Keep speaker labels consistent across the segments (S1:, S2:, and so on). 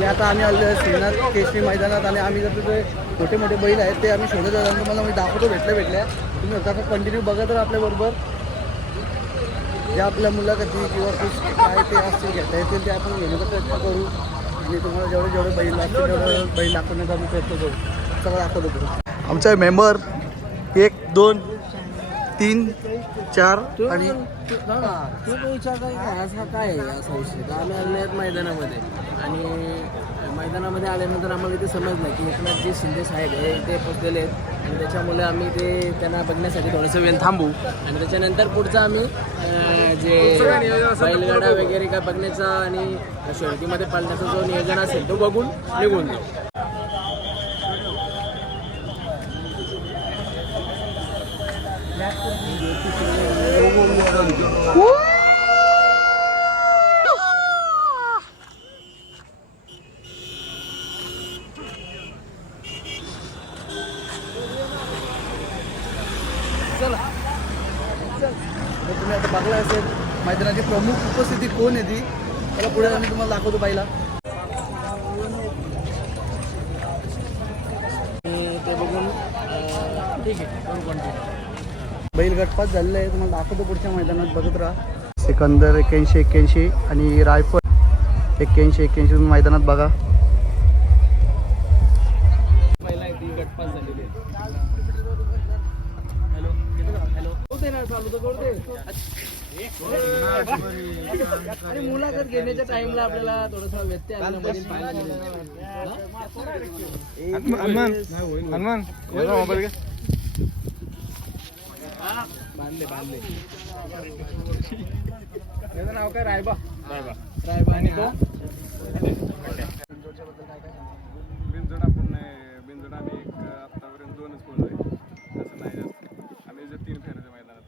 S1: आणि आता आम्ही आलो श्रीनाथ केशरी मैदानात आणि आम्ही जर तिथे मोठे मोठे बैल आहेत ते आम्ही शोधत आहोत तुम्हाला मी दाखवतो भेटल्या भेटल्या. तुम्ही आता कंटिन्यू बघत राहा आपल्याबरोबर ज्या आपल्या मुलाखती किंवा कुछ काय ते असतील घेता येतील ते आपण घेण्याचा प्रयत्न करू. आणि तुम्हाला जेवढे जेवढे बैल लागतील तेवढे बैल दाखवण्याचा आम्ही प्रयत्न करू. चला दाखवतो करू आमचा मेंबर एक दोन तीन चार आणि
S2: तू विचार काय असा काय आहे असा विषय. तर आम्ही आहेत मैदानामध्ये. आणि मैदानामध्ये आल्यानंतर आम्हाला इथे समजलं की एकनाथ जे शिंदे साहेब हे इथे पोचलेले आहेत. आणि त्याच्यामुळे आम्ही ते त्यांना बघण्यासाठी थोडंसं वेळ थांबू. आणि त्याच्यानंतर पुढचं आम्ही जे बैलगाडा वगैरे काय बघण्याचा आणि शर्यतीमध्ये पाळण्याचा जो नियोजन असेल तो बघून निघून जाऊ.
S1: तर तुम्ही आता बघला असेल मैदानाची प्रमुख उपस्थिती कोण आहे ती? त्याला पुढे आम्ही तुम्हाला दाखवतो पाहिला.
S2: ते बघून ठीक आहे कोण कोणते
S1: बैल गटपात झालेला आहे तुम्हाला दाखवतो पुढच्या मैदानात. बघत राहा. सिकंदर एक्क्याऐंशी एक्क्याऐंशी आणि रायफल एक्क्याऐंशी एक्क्याऐंशी तुम्ही मैदानात बघा.
S2: मुलाखत घेण्याच्या टाइमला आपल्याला थोडासा व्यत्यय आला मध्ये पाहायला मिळाला. हा? बांधले बांधले. त्याचं नाव काय? रायबा. रायबा. आणि तो?
S3: आपण नाही बिनजोड आम्ही एक आत्तापर्यंत दोनच पळलोय तसं नाही जास्त आम्ही जे तीन फेऱ्याच्या मैदानात.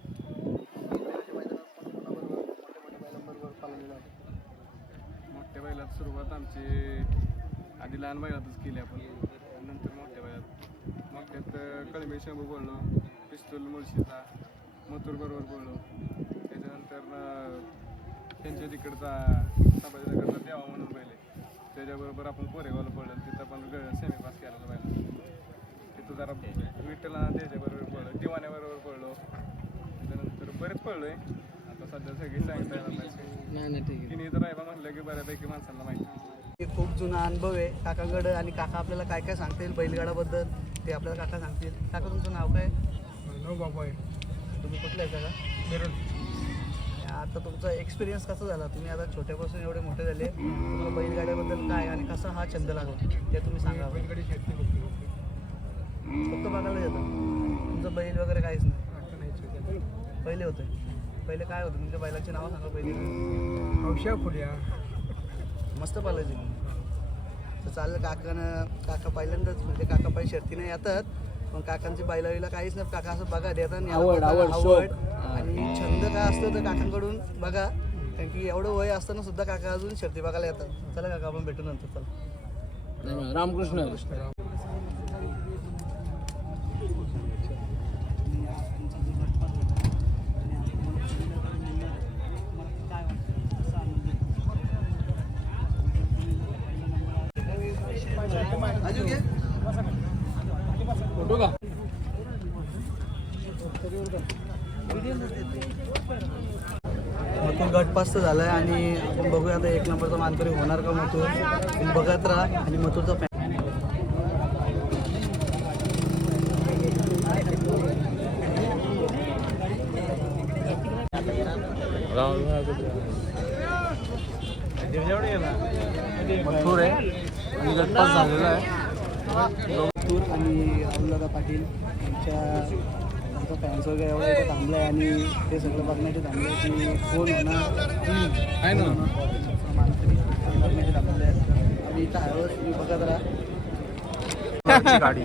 S3: मोठ्या बैलात सुरुवात आमची आधी लहान बैलातच केली आपण. नंतर मोठ्या बैलात. मग त्यात कळमे शंभू बोललो. पिस्तूल मुळशीचा मथुर बरोबर बोललो त्याच्यानंतर त्यांच्या तिकडचा संभाजीनगरचा देवा म्हणून पहिले. त्याच्याबरोबर आपण कोरेगावला पडलो तिथं पण सेमी पास केलेला पाहिजे तिथं जरा विठ्ठला त्याच्याबरोबर पडलो दिवाण्याबरोबर पडलो त्याच्यानंतर बरेच पडलोय आता सध्या सगळी सांगितलं
S2: आहे.
S3: तिने तर राहिबा म्हणलं की बऱ्यापैकी माणसांना माहिती.
S1: खूप जुना अनुभव आहे. काकाकडं आणि काका आपल्याला काय काय सांगता येईल बैलगाडाबद्दल ते आपल्याला काका सांगतील. काका तुमचं नाव काय?
S3: नो बाबा
S1: तुम्ही कुठलं आहे काका आता तुमचा एक्सपिरियन्स कसा झाला? तुम्ही आता छोट्यापासून एवढे मोठे झाले. तुम्हाला बैलगाड्याबद्दल काय आणि कसा हा छंद लागला? ते तुम्ही सांगा
S3: बैलगाडी शेती बघतो
S1: फक्त बघायला येतं. तुमचं बैल वगैरे काहीच नाही. पहिले होते. पहिले काय होतं? तुमच्या बैलाची नावं सांगा पहिले.
S3: हौशा फुल्या.
S1: मस्त पालायची तर चालेल काकानं काका पहिल्यांदाच म्हणजे काका पाहिजे शर्तीने येतात. पण काकांची बैलावीला काहीच नाही. काका असं बघा देतात आणि
S2: आवड,
S1: आवड
S2: आवड.
S1: आणि छंद काय असतं तर काकांकडून बघा. कारण की एवढं वय असताना सुद्धा काका अजून शर्ती बघायला येतात. चला काका आपण भेटू नंतर. चला.
S2: रामकृष्ण.
S1: मथुर गटपास तर झालाय आणि आपण बघूया आता एक नंबरचा मानकरी होणार का मथुर? तुम्ही बघत राहा आणि मथुरचा पॅन मथुर आहे. आणि गटपास झालेला आहे. मथुर आणि राहुलदादा पाटील यांच्या आमचा फॅन्स वगैरे एवढं थांबलं आहे आणि ते सगळं बघण्याचे थांबले की कोण होणार?
S2: आहे ना.
S1: बघण्याचे थांबले आहेत आणि इथं आहे तुम्ही बघत राहा गाडी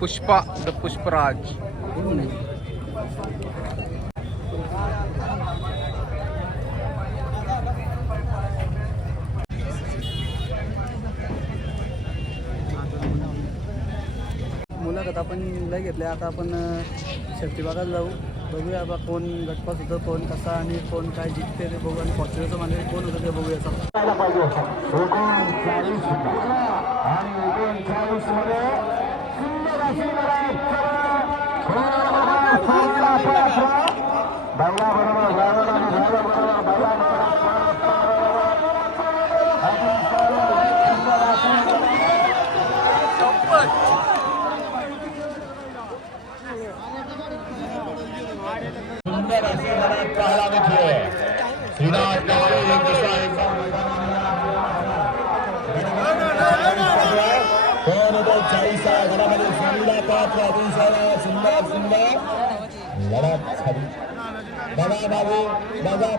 S3: पुष्पा द पुष्पराज.
S1: मुलं आपण लय घेतल्या. आता आपण शेफ्टी जाऊ. बघूया आता कोण गटपास होतं कोण कसा आणि कोण काय जिंकते ते बघू. आणि फॉर्च्युनरचं म्हणजे कोण होतं ते बघूया. सर
S4: बरोबर पाहिजे एकोणचाळीस आणि एकोणचाळीसमध्ये सुंदर अशी लढाई. चांगला पराक्रम. बैला बरोबर मैदानात पाहायला मिळतोय श्रीनाथ पवार दोन हजार पात्र सुंदर सुंदर. झाली बघा बाबू बघा